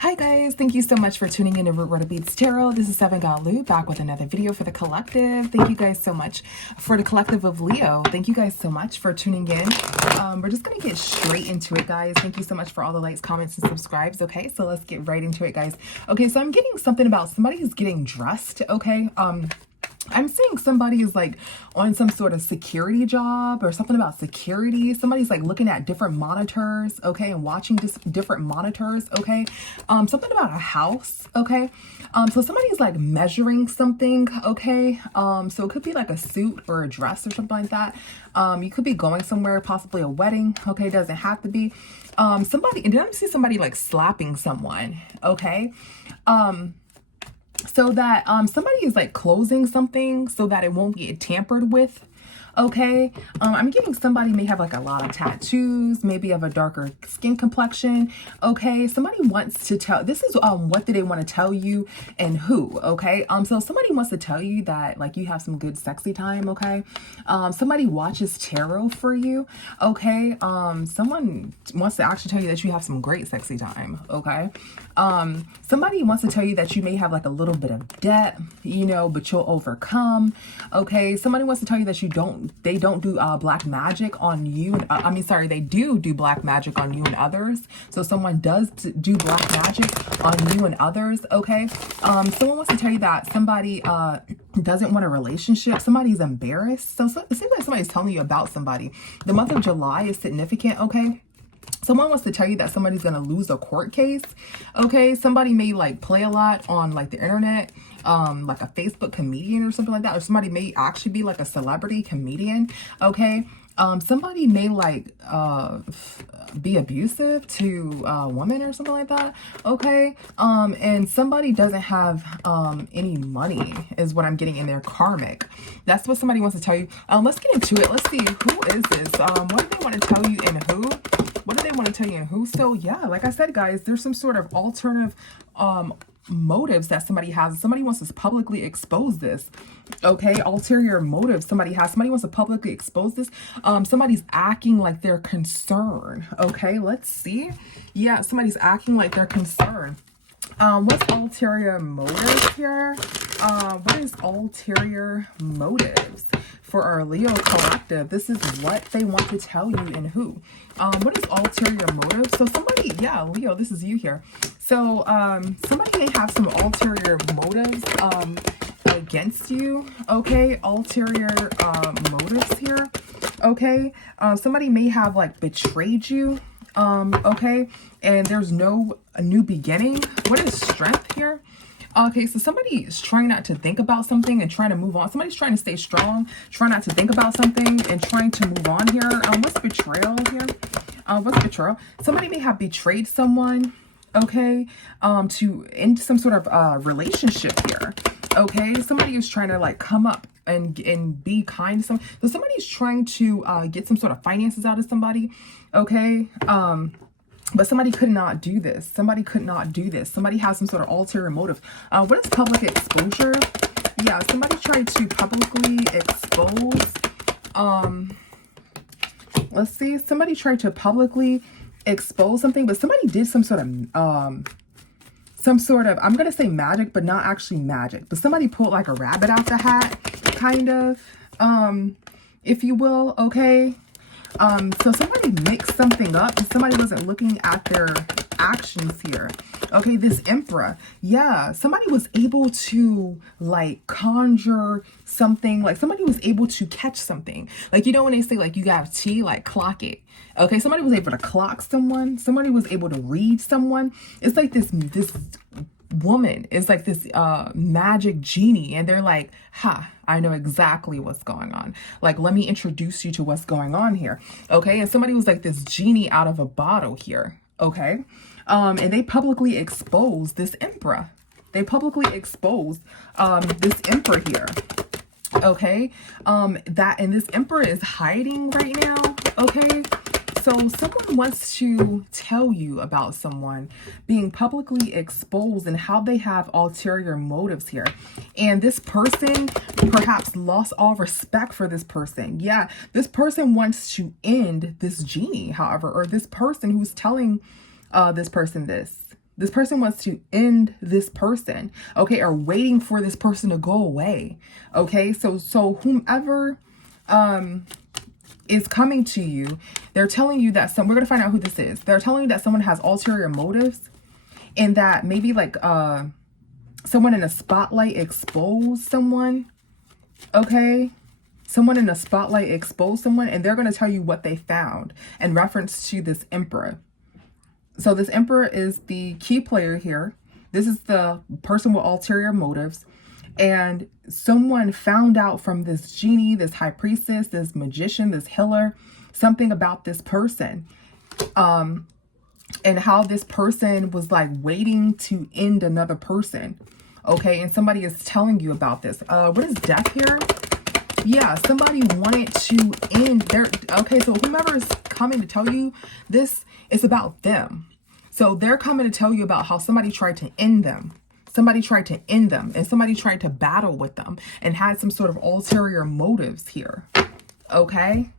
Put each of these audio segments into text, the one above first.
Hi guys, thank you so much for tuning in to Root Rota Beats Tarot. This is Seven God Lou back with another video for the collective. Thank you guys so much for the collective of Leo. Thank you guys so much for tuning in. We're just gonna get straight into it, guys. Thank you so much for all the likes, comments, and subscribes. Okay, so let's get right into it, guys. Okay, so I'm getting something about somebody who's getting dressed. Okay, I'm seeing somebody is like on some sort of security job or something about security. Somebody's like looking at different monitors, okay, and watching different monitors, okay. Something about a house, okay. So somebody's like measuring something, okay. So it could be like a suit or a dress or something like that. You could be going somewhere, possibly a wedding, okay. Doesn't have to be. Somebody, and then I see somebody like slapping someone, okay. So that somebody is like closing something so that it won't get tampered with. Okay, I'm getting somebody may have like a lot of tattoos, maybe have a darker skin complexion. Okay, somebody wants to tell, this is what do they want to tell you and who. Okay, so somebody wants to tell you that like you have some good sexy time. Okay, somebody watches tarot for you. Okay, someone wants to actually tell you that you have some great sexy time. Okay, somebody wants to tell you that you may have like a little bit of debt, you know, but you'll overcome. Okay, somebody wants to tell you that they don't do black magic on you. They do black magic on you and others. So someone does do black magic on you and others. Okay, someone wants to tell you that somebody doesn't want a relationship. Somebody's embarrassed. So it seems like somebody's telling you about somebody. The month of July is significant. Okay. Someone wants to tell you that somebody's going to lose a court case. Okay, somebody may like play a lot on like the internet, like a Facebook comedian or something like that, or somebody may actually be like a celebrity comedian. Okay, somebody may like be abusive to a woman or something like that. Okay, and somebody doesn't have any money is what I'm getting in their karmic. That's what somebody wants to tell you. Let's get into it. Let's see, who is this? What do they want to tell you and who? What do they want to tell you and who? So yeah, like I said, guys, there's some sort of alternative motives that somebody has. Somebody wants to publicly expose this. Okay, ulterior motives somebody has. Somebody wants to publicly expose this. Somebody's acting like they're concerned. Okay, let's see. Yeah, somebody's acting like they're concerned. What's ulterior motives here? What is ulterior motives for our Leo collective? This is what they want to tell you and who. What is ulterior motives? So somebody, yeah, Leo, this is you here. So somebody may have some ulterior motives against you. Okay, ulterior motives here. Okay, somebody may have like betrayed you. Okay, and there's no a new beginning. What is strength here? Okay, so somebody is trying not to think about something and trying to move on. Somebody's trying to stay strong, trying not to think about something and trying to move on here. What's betrayal here? What's betrayal? Somebody may have betrayed someone, okay, to end some sort of relationship here. Okay, somebody is trying to like come up and be kind to someone. So somebody's trying to get some sort of finances out of somebody. Okay, but somebody could not do this. Somebody could not do this. Somebody has some sort of ulterior motive. What is public exposure? Yeah, somebody tried to publicly expose. Let's see. Somebody tried to publicly expose something, but somebody did some sort of I'm gonna say magic, but not actually magic. But somebody pulled like a rabbit out the hat, kind of, if you will. Okay. So somebody mixed something up and somebody wasn't looking at their actions here. Okay, this Emperor. Yeah, somebody was able to like conjure something. Like somebody was able to catch something. Like, you know, when they say like you got tea, like clock it. Okay, somebody was able to clock someone. Somebody was able to read someone. It's like this woman is like this magic genie, and they're like, I know exactly what's going on. Like, let me introduce you to what's going on here. Okay, and somebody was like this genie out of a bottle here. Okay, and they publicly exposed this Emperor. They publicly exposed this Emperor here. Okay, and this Emperor is hiding right now. Okay, so someone wants to tell you about someone being publicly exposed and how they have ulterior motives here. And this person perhaps lost all respect for this person. Yeah, this person wants to end this genie, however, or this person who's telling this person this. This person wants to end this person, okay, or waiting for this person to go away, okay? So whomever is coming to you, they're telling you that we're going to find out who this is. They're telling you that someone has ulterior motives, and that maybe like someone in a spotlight exposed someone, okay? Someone in a spotlight exposed someone, and they're going to tell you what they found in reference to this Emperor. So this Emperor is the key player here. This is the person with ulterior motives. And someone found out from this genie, this high priestess, this magician, this healer, something about this person. And how this person was like waiting to end another person. Okay, and somebody is telling you about this. What is death here? Yeah, somebody wanted to end their... Okay, so whomever is coming to tell you this is about them. So they're coming to tell you about how somebody tried to end them. Somebody tried to end them, and somebody tried to battle with them and had some sort of ulterior motives here. Okay?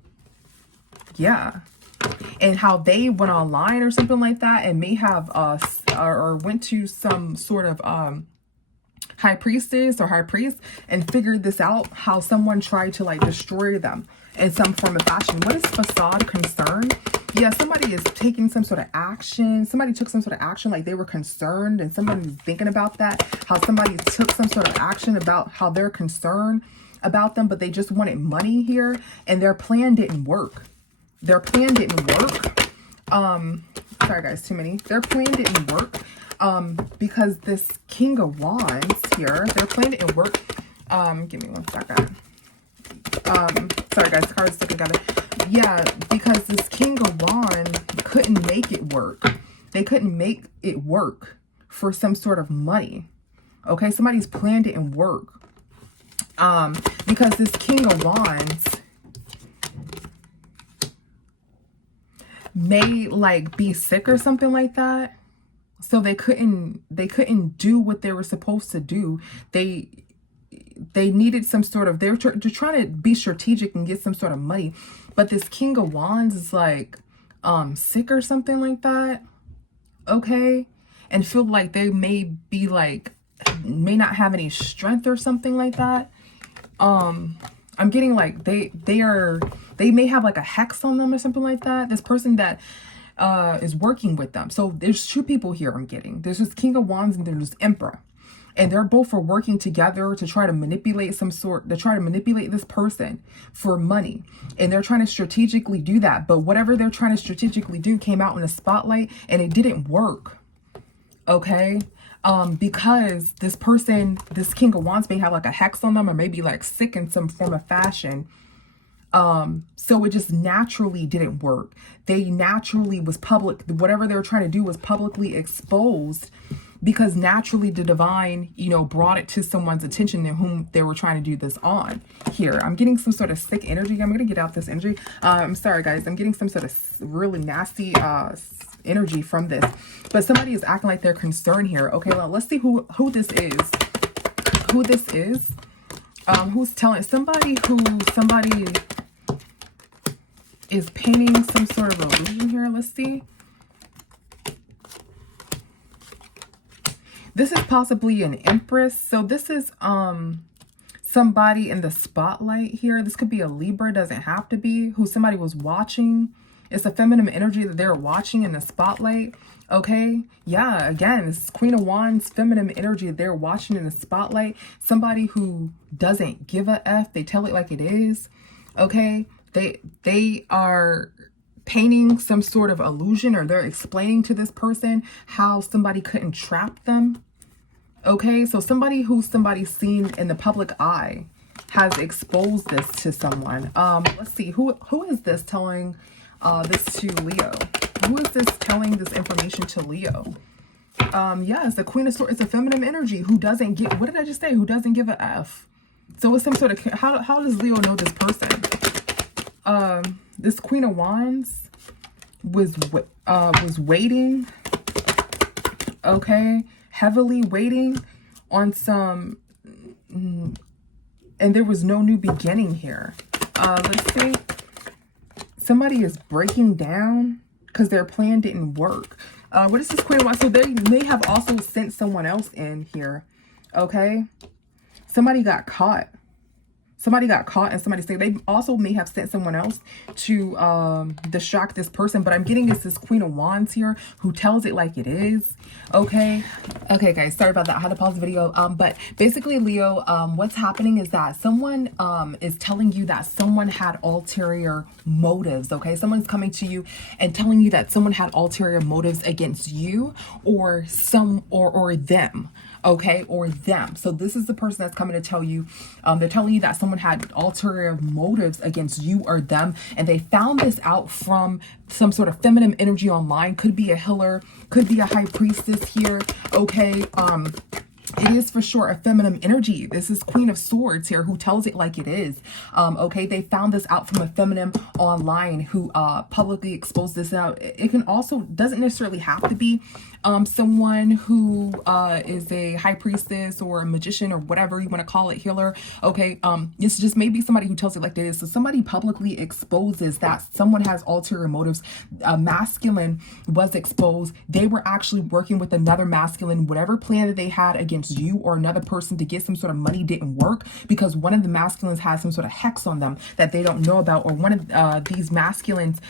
Yeah. And how they went online or something like that and may have or went to some sort of high priestess or high priest and figured this out, how someone tried to like destroy them in some form of fashion. What is facade concern? Yeah, somebody is taking some sort of action. Somebody took some sort of action, like they were concerned, and somebody's thinking about that, how somebody took some sort of action about how they're concerned about them, but they just wanted money here, and their plan didn't work. Their plan didn't work. Sorry guys, too many. Their plan didn't work. Because this King of Wands here, their plan didn't work. Give me one second. Sorry guys, cards stuck together. Yeah, because this King of Wands couldn't make it work. They couldn't make it work for some sort of money. Okay, somebody's plan didn't work. Because this King of Wands may like be sick or something like that. So they couldn't do what they were supposed to do. They needed some sort of, they're trying to be strategic and get some sort of money. But this King of Wands is like sick or something like that. Okay. And feel like they may be like, may not have any strength or something like that. I'm getting like they may have like a hex on them or something like that. This person that is working with them. So there's two people here I'm getting. There's this King of Wands and there's Emperor. And they're both are working together to try to manipulate this person for money. And they're trying to strategically do that. But whatever they're trying to strategically do came out in the spotlight and it didn't work. Okay? Because this person, this King of Wands may have like a hex on them or maybe like sick in some form of fashion. So it just naturally didn't work. They naturally was public. Whatever they were trying to do was publicly exposed because naturally the divine, you know, brought it to someone's attention and whom they were trying to do this on here. I'm getting some sort of sick energy. I'm going to get out this energy. I'm sorry guys. I'm getting some sort of really nasty, energy from this, but somebody is acting like they're concerned here. Okay. Well, let's see who this is, who's telling somebody is painting some sort of illusion here. Let's see. This is possibly an Empress. So this is somebody in the spotlight here. This could be a Libra, doesn't have to be, who somebody was watching. It's a feminine energy that they're watching in the spotlight. Okay. Yeah. Again, this is Queen of Wands, feminine energy that they're watching in the spotlight. Somebody who doesn't give a F. They tell it like it is. Okay. They are painting some sort of illusion, or they're explaining to this person how somebody couldn't trap them. Okay. So somebody's seen in the public eye has exposed this to someone. Let's see. Who is this telling this to Leo? Who is this telling this information to Leo? Yeah, it's the Queen of Swords. It's a feminine energy who doesn't get, what did I just say? Who doesn't give a F. So it's some sort of, how does Leo know this person? This Queen of Wands was waiting, okay, heavily waiting on some, and there was no new beginning here. Let's see. Somebody is breaking down because their plan didn't work. What is this Queen of Wands? So they may have also sent someone else in here. Okay. Somebody got caught. Somebody got caught and somebody said they also may have sent someone else to distract this person. But I'm getting this Queen of Wands here who tells it like it is. Okay. Okay, guys. Sorry about that. I had to pause the video. But basically, Leo, what's happening is that someone is telling you that someone had ulterior motives. Okay. Someone's coming to you and telling you that someone had ulterior motives against you or them. Okay, or them. So this is the person that's coming to tell you, they're telling you that someone had ulterior motives against you or them, and they found this out from some sort of feminine energy online. Could be a healer, could be a high priestess here. Okay, it is for sure a feminine energy. This is Queen of Swords here who tells it like it is. Okay, they found this out from a feminine online who publicly exposed this out. It can also, doesn't necessarily have to be someone who is a high priestess or a magician or whatever you want to call it, healer. Okay, it's just maybe somebody who tells it like it is. So somebody publicly exposes that someone has ulterior motives. A masculine was exposed. They were actually working with another masculine. Whatever plan that they had against you or another person to get some sort of money didn't work because one of the masculines has some sort of hex on them that they don't know about, or one of these masculines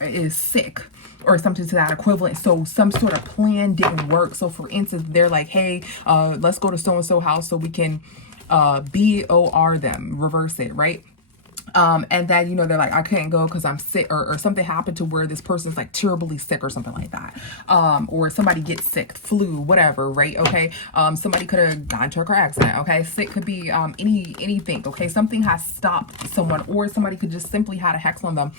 is sick or something to that equivalent. So some sort of plan didn't work. So for instance, they're like, hey, let's go to so-and-so house so we can BOR them, reverse it, right? And then, you know, they're like, I couldn't go because I'm sick, or something happened to where this person's like terribly sick or something like that. Or somebody gets sick, flu, whatever, right? Okay. Somebody could have gotten into a car accident. Okay. Sick could be anything. Okay. Something has stopped someone, or somebody could just simply had a hex on them,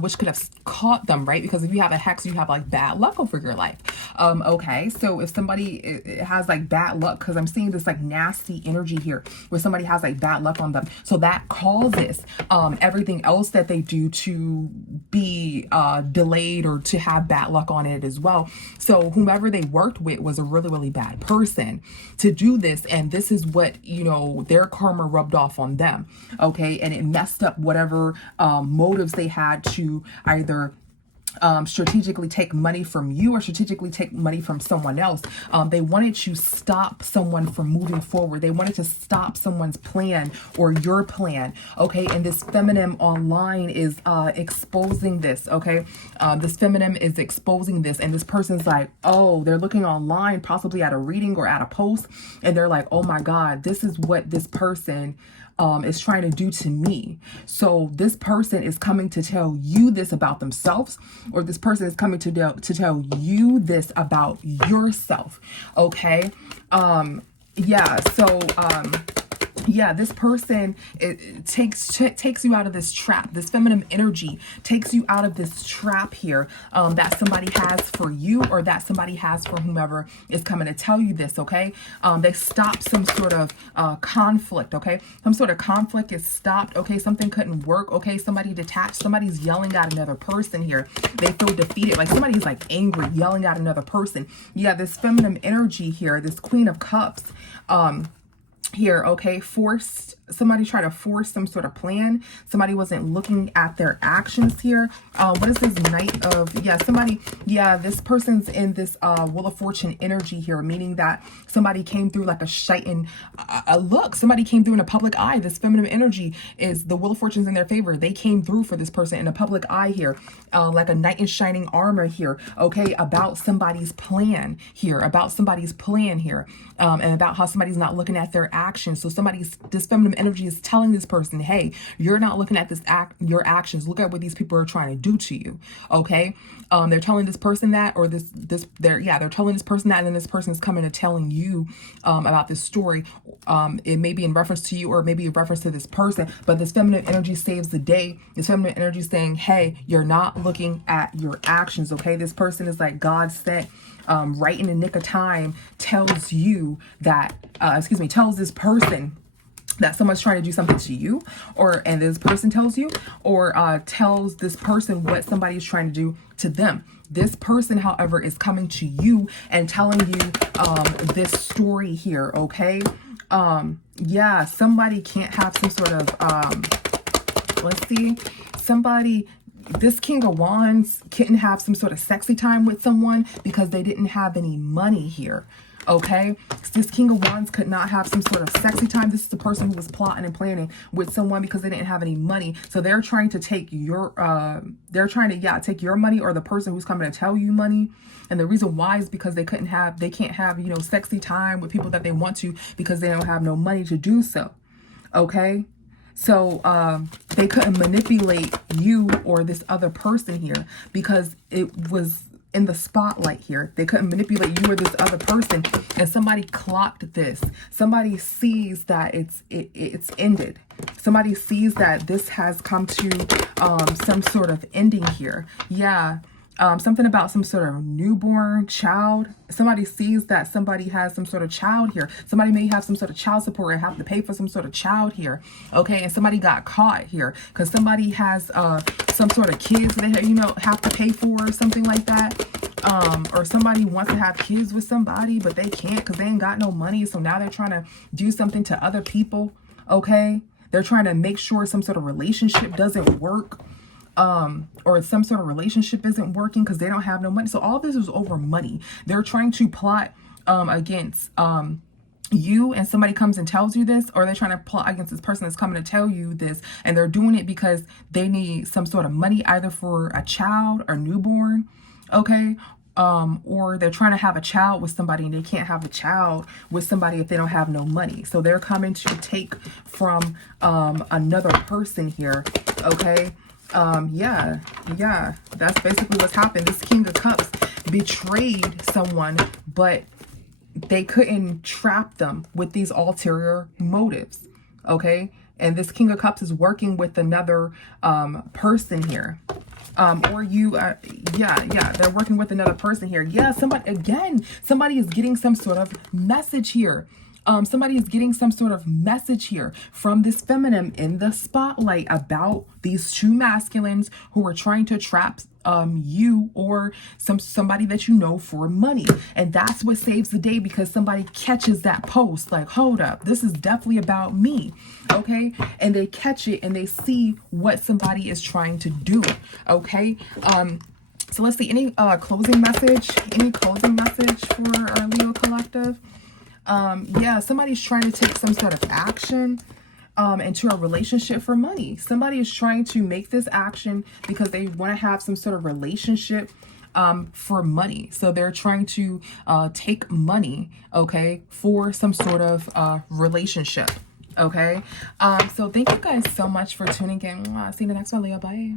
which could have caught them, right? Because if you have a hex, you have like bad luck over your life. Okay. So if somebody has like bad luck, because I'm seeing this like nasty energy here where somebody has like bad luck on them. So that causes everything else that they do to be delayed or to have bad luck on it as well. So whomever they worked with was a really, really bad person to do this. And this is what, you know, their karma rubbed off on them. Okay. And it messed up whatever motives they had to either strategically take money from you or strategically take money from someone else. They wanted to stop someone from moving forward. They wanted to stop someone's plan or your plan. Okay. And this feminine online is exposing this. Okay. This feminine is exposing this, and this person's like, oh, they're looking online, possibly at a reading or at a post, and they're like, oh my God, this is what this person is trying to do to me. So this person is coming to tell you this about themselves, or this person is coming to tell you this about yourself. Okay. Yeah. So, yeah, this person, it takes you out of this trap. This feminine energy takes you out of this trap here that somebody has for you, or that somebody has for whomever is coming to tell you this, okay? They stop some sort of conflict, okay? Some sort of conflict is stopped, okay? Something couldn't work, okay? Somebody detached. Somebody's yelling at another person here. They feel defeated. Like somebody's like angry, yelling at another person. Yeah, this feminine energy here, this Queen of Cups, here, okay, somebody tried to force some sort of plan. Somebody wasn't looking at their actions here. What is this Knight of, this person's in this Wheel of Fortune energy here, meaning that somebody came through like a shining look. Somebody came through in a public eye. This feminine energy is the Wheel of Fortune's in their favor. They came through for this person in a public eye here, like a knight in shining armor here, okay, about somebody's plan here, and about how somebody's not looking at their actions. So this feminine energy is telling this person, hey, you're not looking at your actions. Look at what these people are trying to do to you. Okay. They're telling this person that, or they're telling this person that, and then this person is coming and telling you about this story. It may be in reference to you, or maybe in reference to this person, but this feminine energy saves the day. This feminine energy is saying, hey, you're not looking at your actions. Okay. This person is like God sent, right in the nick of time, tells you that, tells this person that someone's trying to do something to you, and this person tells you, or tells this person what somebody's trying to do to them. This person, however, is coming to you and telling you this story here, okay? Yeah, somebody can't have some sort of, let's see, somebody this King of Wands couldn't have some sort of sexy time with someone because they didn't have any money here. Okay, this King of Wands could not have some sort of sexy time. This is the person who was plotting and planning with someone because they didn't have any money. So they're trying to take your, take your money, or the person who's coming to tell you money. And the reason why is because they can't have, you know, sexy time with people that they want to because they don't have no money to do so. Okay. So they couldn't manipulate you or this other person here because it was in the spotlight here. They couldn't manipulate you or this other person, and somebody clocked this. Somebody sees that it's ended. Somebody sees that this has come to some sort of ending here. Yeah. Something about some sort of newborn child. Somebody sees that somebody has some sort of child here. Somebody may have some sort of child support and have to pay for some sort of child here. Okay, and somebody got caught here because somebody has some sort of kids they have to pay for or something like that. Or somebody wants to have kids with somebody, but they can't because they ain't got no money. So now they're trying to do something to other people. Okay, they're trying to make sure some sort of relationship doesn't work. Or some sort of relationship isn't working because they don't have no money. So all this is over money. They're trying to plot against you, and somebody comes and tells you this, or they're trying to plot against this person that's coming to tell you this, and they're doing it because they need some sort of money, either for a child or newborn. Okay. Or they're trying to have a child with somebody and they can't have a child with somebody if they don't have no money. So they're coming to take from another person here. Okay. Yeah, that's basically what's happened. This King of Cups betrayed someone, but they couldn't trap them with these ulterior motives. Okay. And this King of Cups is working with another person here. Or you, they're working with another person here. Yeah, somebody is getting some sort of message here. Somebody is getting some sort of message here from this feminine in the spotlight about these two masculines who are trying to trap you or somebody that you know for money. And that's what saves the day, because somebody catches that post like, hold up, this is definitely about me. Okay, and they catch it and they see what somebody is trying to do. Okay, so let's see, any closing message for our Leo collective. Yeah, somebody's trying to take some sort of action into a relationship for money. Somebody is trying to make this action because they want to have some sort of relationship for money. So they're trying to take money, okay, for some sort of relationship. Okay. So thank you guys so much for tuning in. See you in the next one, Leo. Bye.